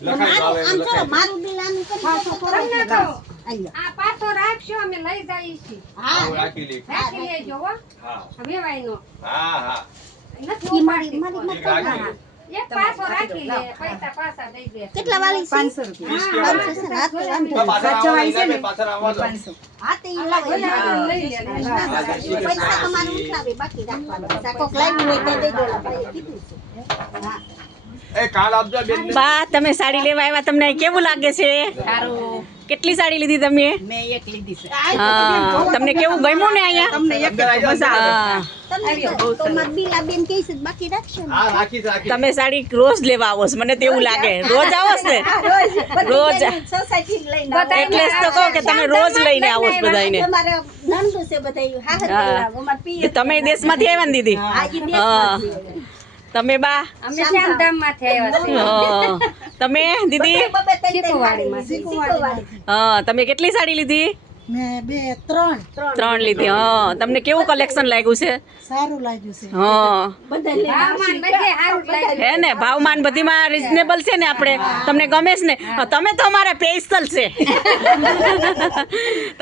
આમ ચલો મારું બિલ આનું કરી દો. આ પાછો રાખશો અમે લઈ જઈએ છીએ. હા રાખી લેજો હો. હવે વાયનો નથી ઈ મારી ઉપાડતી. એક પાછો રાખી લે, પૈસા પાછા દઈ દે. કેટલા વાળી છે? 500 રૂપિયા. 500 છે ને? હા, તો વાંધો નહીં. સાચો વાળી છે ને 500. હા તો ઈ લાવો. લઈ લે. પૈસા તમારે ઉઠાવે બાકી રાખવાના. કોક લાવ્યું હોય તો દઈ દેલા ભાઈએ કીધું છે. હા એ કાલ આપજો બેન. બા તમે સાડી લેવા આવ્યા, તમને કેવું લાગે છે? સારું. કેટલી સાડી લીધી તમે? મેં એક લીધી છે. હા, તમને કેવું ગમ્યું ને અહીંયા? તમને એક જ મજા આવે. હા, તમને તો મારા બીલા બેન કહે છે બાકી રાખશો ને. હા રાખી. તમે સાડી રોજ લેવા આવો છો, મને તેવું લાગે. રોજ આવો છો ને? રોજ. સોસાયટી લઈને આવો. એટલે જ તો કહું કે તમે રોજ લઈને આવો છો બધાયને. તમારે નણંદુ છે બધાય. હા હા. હા અમાર પિયર. તમે દેશમાંથી આવ્યા ને દીદી? આ ઈ દેશમાંથી. તમે બા? અમે શ્યામધામમાંથી આવ્યા છીએ. હા. તમે દીદી? બબે તઈ તઈ શીખવાડીમાંથી. શીખવાડી. હા, તમે કેટલી સાડી લીધી? મેં 2 3 3 લીધી. હા, તમને કેવું કલેક્શન લાગ્યું છે? સારું લાગ્યું છે. હા, ભાવમાન બધે હારું જ લાગ્યું. હે ને? ભાવમાન બધીમાં રીઝનેબલ છે ને? આપણે તમને ગમે છે ને? તમે તો અમારા સ્પેશિયલ છે.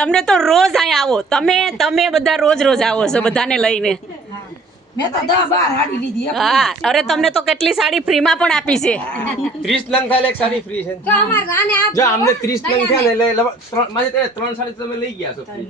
તમને તો રોજ અહીંયા આવો. તમે બધા રોજ આવો છો બધાને લઈને. મેં તો 10 12 હાડી લીધી. હા, અરે તમને તો કેટલી સાડી ફ્રીમાં પણ આપી છે. 30 નંગ થાય એક સાડી ફ્રી છે. જો અમારે આને આપજો. જો અમને 30 નંગ થયા ને એટલે મારી 3 સાડી તમે લઈ ગયા છો ફ્રી.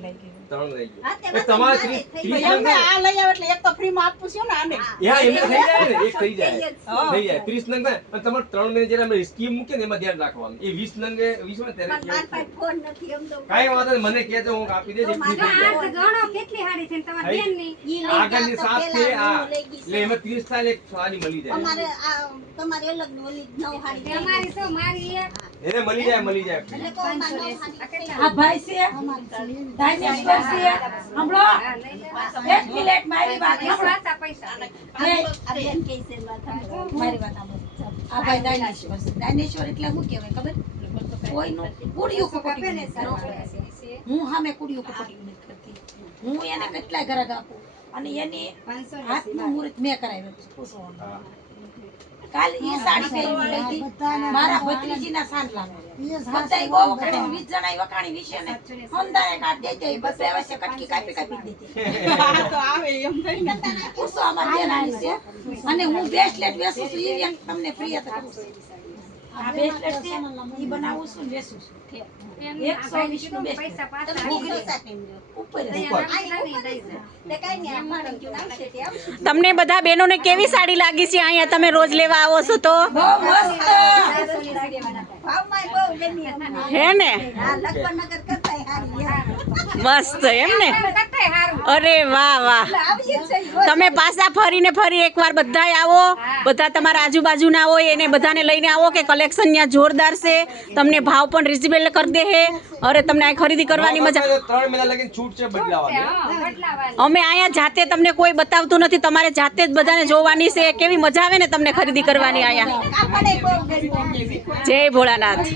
3 લઈ ગયા. તમારે 30 નંગ આ લઈ આવ એટલે એક તો ફ્રી માં આપું છું ને આને. યા એમને થઈ જાય ને, એક થઈ જાય. થઈ જાય 30 નંગ થાય અને તમારે 3 મહિને જ્યારે અમે સ્કીમ મૂકીએ ને એમાં ધ્યાન રાખવાનું. એ 20 નંગે 20 માં ત્યારે મારા પાસે ફોન નથી એમ તો. કાઈ વાંધો નહીં, મને કહેજો હું આપી દઈશ. એક free થઈ જાય. આ તો ગણો કેટલી હાડી છે ને તમારી બેનની. ઈ લઈ આગળની ગયા તો 7 છે પેલા આ હું લઈ ગઈ એટલે એમાં 30 થાય ને એક સાડી મળી જાય. અમારે આ તમારી અલગ ની ઓલી નવ હાડી તે અમારી શું મારી એક એને મળી જાય. એટલે કહો અમારે નવ હાડી આ કેટલા? આ ભાઈ છે ડાયનેશ્વર છે. સાંભળો હા, લઈ લે. એક મિનિટ મારી વાત વીસ સાંભળો. પાછા પૈસા. આ બેન કહે છે માથા. મારી વાત સાંભળો. આ ભાઈ ડાયનેશ્વર છે. ડાયનેશ્વર એટલે શું કહેવાય ખબર? કોઈનું કુડિયું કપોટી ન કરે. હું સામે કુડિયું કપોટી નથી કરતી. હું એને કેટલાય ઘરાક આપું અને એની હાથનું મુહૂર્ત મેં કરાવ્યું છે. પૂછો કાલ ઈ સાડી પહેરી હતી મારા ભત્રીજીના સાંડલામાં. બધાય બહુ વખાણી 20 જણાય વખાણી વિશે ને હંદારે કાઢ દેતી બસે વસે કટકી કાપી દેતી. તો આવે એમ કરીને પૂછો અમાર બેન આની છે અને હું બ્રેસલેટ વેચું છું. ઈ એક તમને ફ્રી હતા કરું છું. આ બ્રેસલેટ છે ઈ બનાવું છું ને વેચું છું. એમને આ ભાઈ નું પૈસા પાછા આપી દે. ઉપર અહીંયા નથી દઈ દે. તે કાઈ નહીં અમારે જો આવશે તે આવશે. તમને બધા બહેનોને કેવી સાડી લાગી છે અહીંયા તમે રોજ લેવા આવો છો તો? બહુ મસ્ત. ભાવમાં બહુ લેની અમને. હે ને? હા લખનગર કરતાય હારી. મસ્ત એમ ને? કરતાય હારું. અરે વાહ વાહ. આવી જ છે. તમે પાછા ફરી એકવાર બધાય આવો. બધા તમારા આજુબાજુના હોય એને બધાને લઈને આવો કે કલેક્શન ત્યાં જોરદાર છે. તમને ભાવ પણ રિઝનેબલ કરી દે હે. અરે તમને આ ખરીદી કરવાની મજા. 3 મહિના લગીને છૂટ છે બદલાવાની. હા, બદલાવાની. અમે અહીંયા જાતે તમને કોઈ બતાવતું નથી, તમારે જાતે જ બધાને જોવાની છે. કેવી મજા આવે ને તમને ખરીદી કરવાની અહીંયા. કાપડે બહુ ગમ્યું. જય ભોળાનાથ.